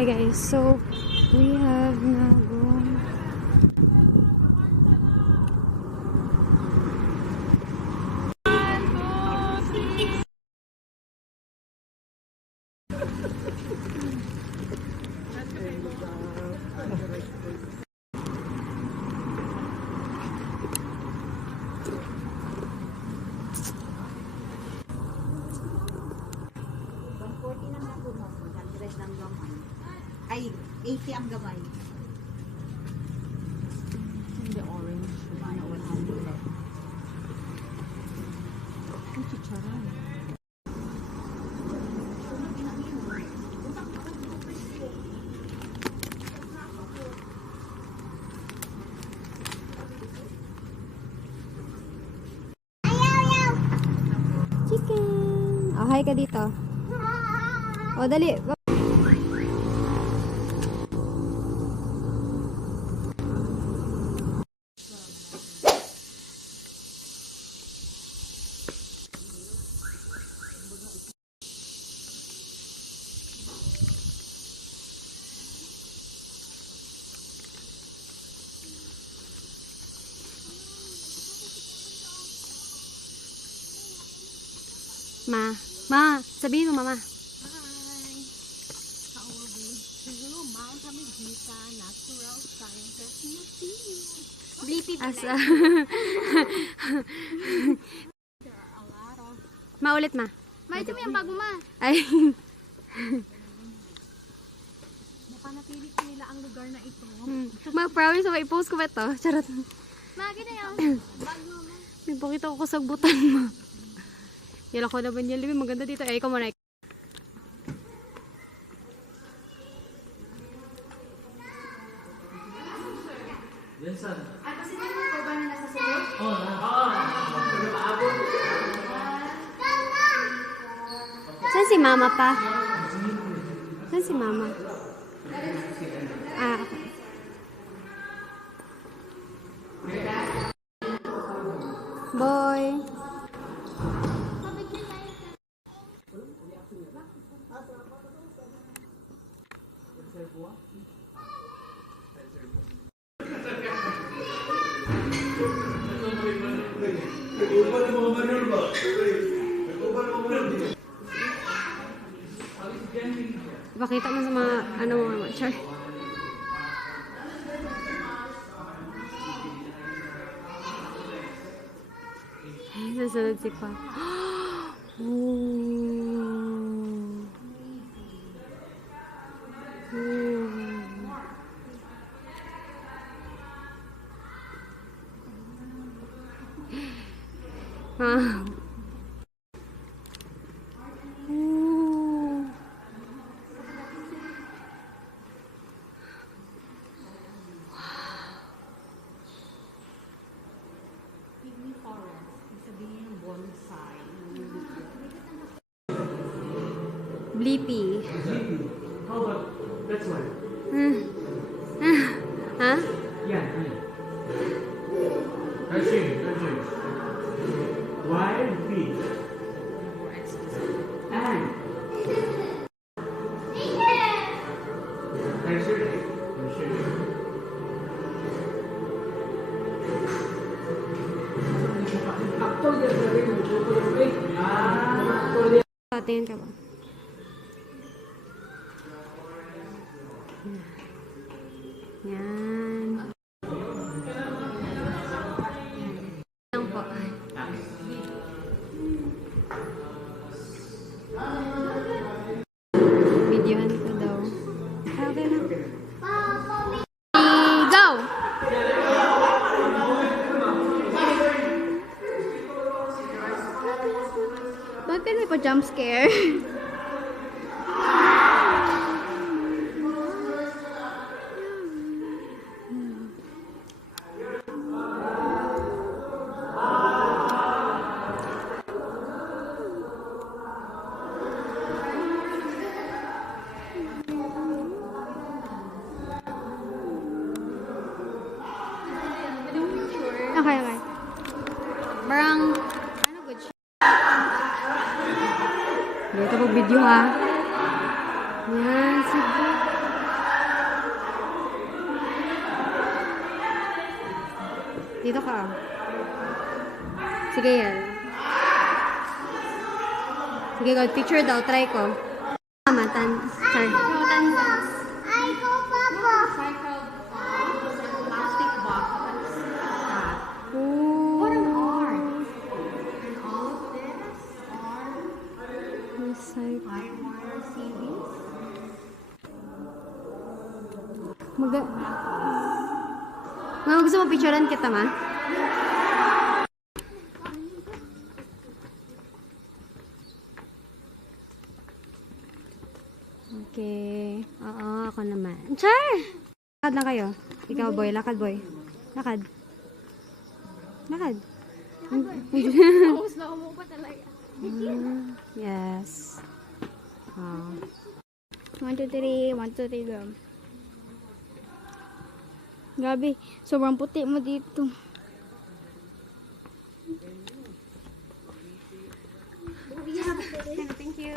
Hi guys, so we have now gone. Ay, 80 ang gamay. The orange. Ang chicharon. Chicken! Oh, hi ka dito. Oh, dali. Ma, sabihin mo, Mama. Hi! How will be? Siguro, Mount Amigita Natural Sciences Museum. Blippi pala. There are a lot of... Maulit, Ma. Ma, ito mo yung bago, Ma. Ay. Baka napili ko nila ang lugar na ito. Ma-promise mo, i-post ko ba ito? Charot. Ma, gina yung bago, Ma. May pakita ko kasagbutan mo. Yala ko naman yan, Libby. Maganda dito. Eh, ikaw muna. Yes, sir. Ay, kasi din mo ba na nasa sulod? Saan si Mama pa? Saan si Mama? Ah, okay. Boy. Ipakita mo sa mga ano mga char. Ay, nasunod si Pa. Oh. Ah. Pygmy forest. Ibig sabihin yung bonsai. Blippi. How about that's one? Ha? Yeah. Touching. Wild fish. And Patingin ka ba? Yan. Yan po. Videohan ko daw. Okay lang. Go! Bakit may pa-jump scare? Okay. Barang, ano good siya? Dito pag video ha. Yan, sige. Dito ka. Sige, Yel. Sige, go. Picture daw. Try ko. Sorry. I go, Papa. Plastic box. Ooh. What an art! And all of this are Recycle. firewire CDs. Gusto mo picturean kita, ma? Okay. Oo, ako naman. Char! Lakad lang kayo. Ikaw, boy. Lakad, boy. Lakad. Lakad. Tapos na umupa talaga. Yes. Oh. 1, 2, 3. 1, 2, 3, go. Gabi, sobrang puti mo dito. Thank you.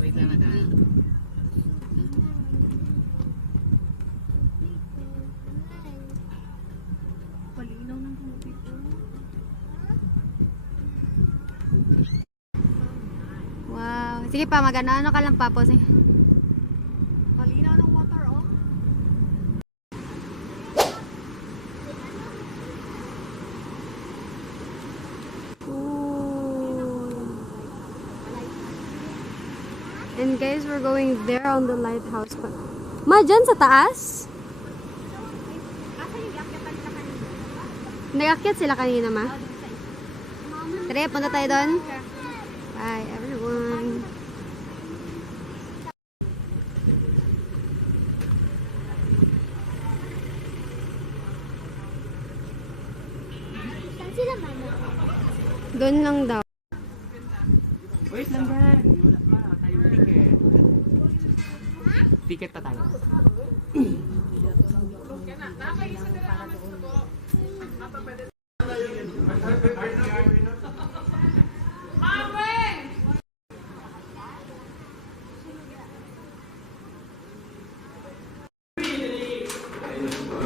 Wait lang na. Palinaw ng tubig ko. Wow. Sige pa, ano ka lang pa po. Palinaw ng water, oh. And guys, we're going there on the lighthouse. Ma, dyan sa taas? Nag-akyat sila kanina, ma? Tara, punta tayo doon. Bye, everyone. Saan sila mama? Doon lang daw. Wait lang yan. Wala pa. Tayong ticket. Ticket pa tayo.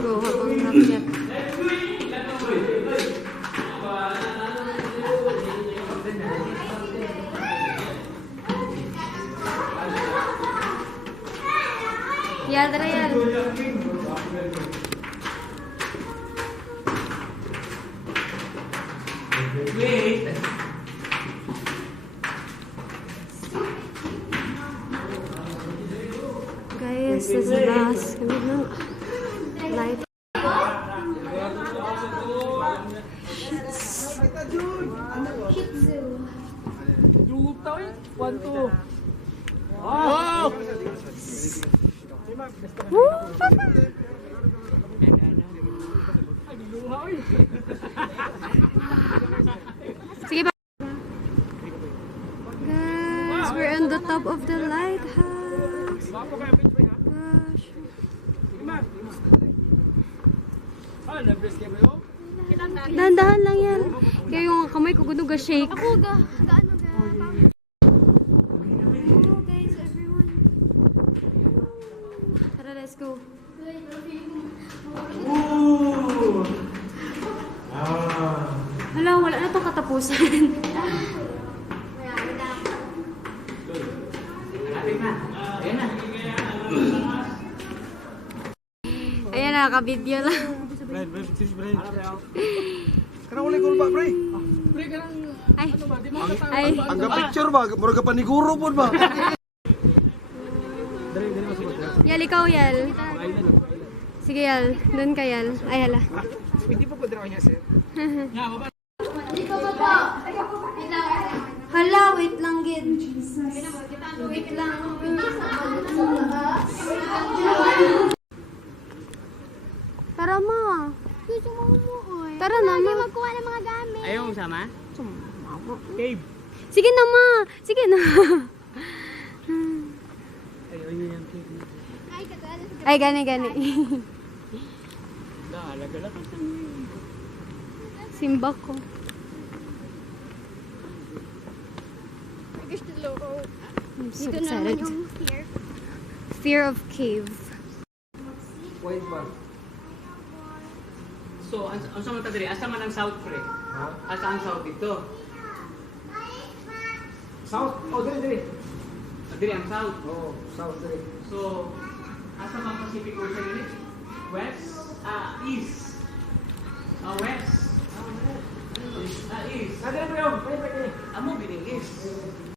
Go, habang akyat. Yan, tara yan. Wait. Guys, this is the last kami ng light. Yung tayo. 1, 2. Wow! Sige pa. Guys, we're on the top of the lighthouse. Gosh. Dahan-dahan lang yan. Kaya yung kamay ko gunog shake. Ako, gaano ga? Oh, guys, everyone. Tara, let's go. Ooh! Hala, wala na itong katapusan. Atin na. Ayan na. Ayan, nakaka-video lang. Karang uli ko ba, pre? Ay, ay. Ang picture ba? Mura ka paniguro po ba? Yal, ikaw, Yal. Sige, Yal. Doon ka, Yal. Ay, hala. Hindi pa ko niya, sir. Hala, wait lang, Gid. Wait lang. Tara, ma. Gusto mo umuoy. Tara na, ma. Magkuha ng mga gamit. Ayaw mo sama? Cave. Sige na, ma. Sige na. Ayaw niya yung cave. Ay, katulad sa Ay, gani, gani. Alaga lang. Simba ko. gusto loko. I'm so Dito naman excited. yung fear. Fear of cave. Wait ba? So, ang sa mga tadiri, asa man ang south, pre? Ha? Asa ang south dito? South? Oh, dire. Tadiri ang south. Oh, south dire. So, asa man Pacific Ocean yun? West? East. West. East. Nadire mo yun. Pwede. Amo bining east.